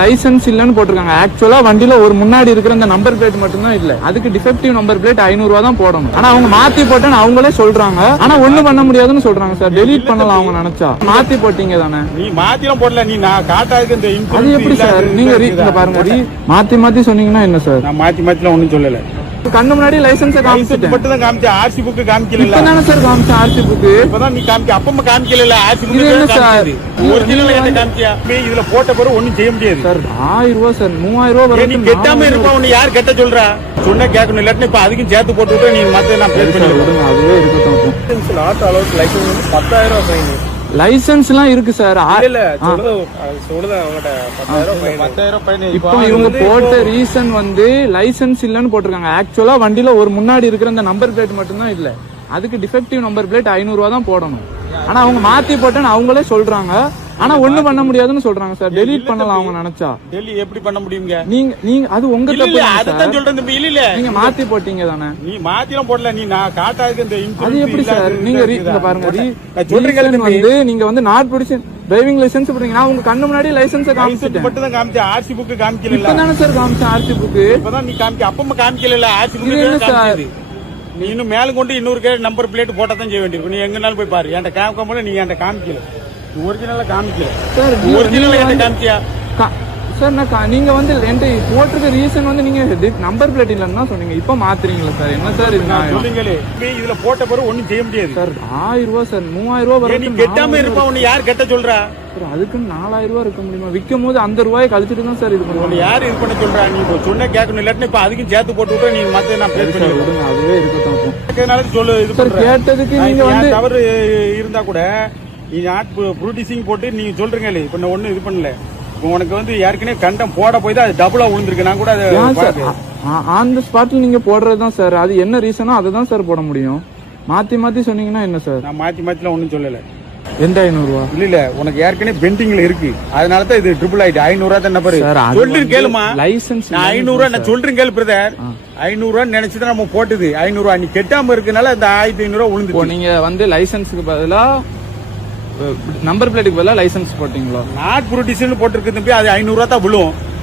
Licence இல்லன்னு போட்டிருக்காங்க. ஆக்சுவலா வண்டியில ஒரு முன்னாடி இருக்கிற அந்த நம்பர் பிளேட் மட்டும்தான் இல்ல. அதுக்கு டிஃபெக்டிவ் நம்பர் பிளேட் ஐநூறு ரூபா தான் போடணும். ஆனா அவங்க மாத்தி போட்டேன்னு அவங்களே சொல்றாங்க. ஆனா ஒண்ணு பண்ண முடியாதுன்னு சொல்றாங்க சார். டெலீட் பண்ணலாம் அவங்க நினைச்சா. மாத்தி போட்டீங்க தானே. நீ மாத்திலாம் போடல. நீ நான் காட்டாதுக்கு இந்த அது எப்படி சார்? நீங்க பாருங்க. மாத்தி மாத்தி சொன்னீங்கன்னா என்ன சார்? நான் மாத்தி மாத்திலாம் ஒண்ணும் சொல்லல. கண்ணு முன்னாடி லைசென்ஸை காமிச்சிட்டேன். மட்டும் தான் காமிச்ச ஆர்சி புக்கு காமிக்கல சார் காமிச்சேன் ஆர்சி புக்கு இப்பதான் நீ காமிக்க. அப்பமா காமிக்கல ஆர்சி என்ன புக்கு சார்? ஒரிஜினல் என்ன காமிச்சியா நீ இதுல போட்ட பிறகு ஒண்ணும் செய்ய முடியாது. சார் ஆயிரம் ரூபா சார் மூவாயிரம் ரூபா ஏய், நீ கெட்டாம இருப்பா. உன்னை யார் கெட்ட சொல்றா? சொன்னா கேட்கணும். இல்லாட்டி இப்ப அதுக்கும் சேர்த்து போட்டு விட்டு நீ மத்த நான் பேஸ் சார் பண்ணி விடுங்க. அதுவே இருக்கட்டும் ஆட்டோ அளவுக்கு லைசன்ஸ் வந்து பத்தாயிரம் ரூபாய் லைசென்ஸ் எல்லாம் இருக்கு சார். இப்போ இவங்க போட்ட ரீசன் வந்து லைசென்ஸ் இல்லன்னு போட்டிருக்காங்க. ஆக்சுவலா வண்டியில ஒரு முன்னாடி இருக்கிற அந்த நம்பர் பிளேட் மட்டும்தான் இல்ல. அதுக்கு டிஃபெக்டிவ் நம்பர் பிளேட் ஐநூறு ரூபா தான் போடணும். ஆனா அவங்க மாத்தி போட்டேன்னு அவங்களே சொல்றாங்க. ஆனா ஒண்ணு பண்ண முடியாதுன்னு சொல்றாங்க சார். டெலீட் பண்ணலாம் அவங்க நினைச்சா. டெல்லி எப்படி பண்ண முடியுங்க? நீங்க நீங்க அது உங்க தப்பு தானே சார். சொல்றேன் தம்பி இல்ல நீங்க மாத்தி போட்டீங்க தானே. நீ மாத்திலாம் போடல நீ நான் காட்டாதுக்கு இந்த அது எப்படி சார்? நீங்க இங்க பாருங்க reason வந்து நீங்க வந்து நாட் பிடிச்சு டிரைவிங் லைசென்ஸ் போடுறீங்க நான் உங்க கண்ணு முன்னாடி லைசென்ஸை காமிச்சிட்டேன். மட்டும் தான் காமிச்ச ஆர்சி புக்கு காமிக்கல இப்பதானே சார் காமிச்சேன் ஆர்சி புக்கு இப்பதான் நீ காமிக்க அப்பமா காமிக்கல ஆர்சி சார்? காமிச்சது. நீ இன்னும் மேலும் கொண்டு இன்னொரு நம்பர் பிளேட் போட்டா தான் செய்ய வேண்டியிருக்கும். நீ எங்கனாலும் போய் பாரு. என்கிட்ட காமிக்க போல நீ என்கிட்ட காமிக்கல. ஒரிஜினலா காமிக்கல. சார் ஒரிஜினல் என்கிட்ட காமிச்சியா? கா- சார் நான் கா- நீங்க வந்து என்கிட்ட போட்டிருக்க ரீசன் வந்து நீங்க நம்பர் பிளேட் இல்லைன்னு சொன்னீங்க. இப்ப மாத்துறீங்களா சார்? என்ன சார் இது? சொல்லுங்களே இதுல போட்ட பிறகு ஒண்ணும் செய்ய முடியாது. சார் ஆயிரம் ரூபாய் சார் மூவாயிரம் நீ வரைக்கும் கெட்டாம இருப்பா உன்னை யார் கெட்ட சொல்றா? சார் அதுக்கு நாலாயிரம் ரூபாய் இருக்க முடியுமா? விற்கும் போது அந்த ரூபாயை கழிச்சிட்டு தான் சார் இது பண்ணுவாங்க. யார் இது பண்ண சொல்றா? நீ இப்போ சொன்ன கேட்கணும் இல்லாட்டி இப்ப அதுக்கும் சேர்த்து போட்டு விட்டு நீ மத்த நான் பேஸ் பண்ணி விடுங்க அதுவே இருக்கட்டும் சொல்லு இது சார் கேட்டதுக்கு நீங்க வந்து தவறு இருந்தா கூட நீ நாட் ப்ரூடிசிங் போட்டு நீங்க சொல்றீங்களே இப்ப நான் ஒண்ணும் இது பண்ணல. உனக்கு வந்து ஏற்கனவே கண்டம் போட போய் தான் அது டபுளா விழுந்திருக்கு. நான் கூட அதை ஏன் சார்? பார்த்தேன். ஆன் த ஸ்பாட்ல நீங்க போடுறது தான் சார். அது என்ன ரீசனோ அதை தான் சார் போட முடியும். மாத்தி மாத்தி சொன்னீங்கன்னா என்ன சார்? நான் மாத்தி மாத்திலாம் ஒண்ணும் சொல்லல. எந்த ஐநூறு ரூபா இல்ல இல்ல உனக்கு ஏற்கனவே பெண்டிங்ல இருக்கு. அதனால தான் இது ட்ரிபிள் ஆயிட்டு. ஐநூறு ரூபா தான் சார் அது சொல்லு கேளுமா. லைசன்ஸ் நான் ஐநூறு ரூபா நான் சொல்றேன் கேளு பிரதர் ஐநூறு ரூபா நினைச்சுதான் நம்ம போட்டது. ஐநூறு ரூபா நீ கெட்டாம இருக்கனால அந்த ஆயிரத்தி ஐநூறு ரூபா இப்போ விழுந்துச்சு நீங்க வந்து லைசன்ஸுக்கு பதிலா நம்பர் பிளேட்டுக்கு பதிலாக லைசன்ஸ் போட்டீங்களா? நாட் ப்ரூடிஷன் போட்டிருக்கு தம்பி அது ஐநூறுரூவா தான் விழுவும்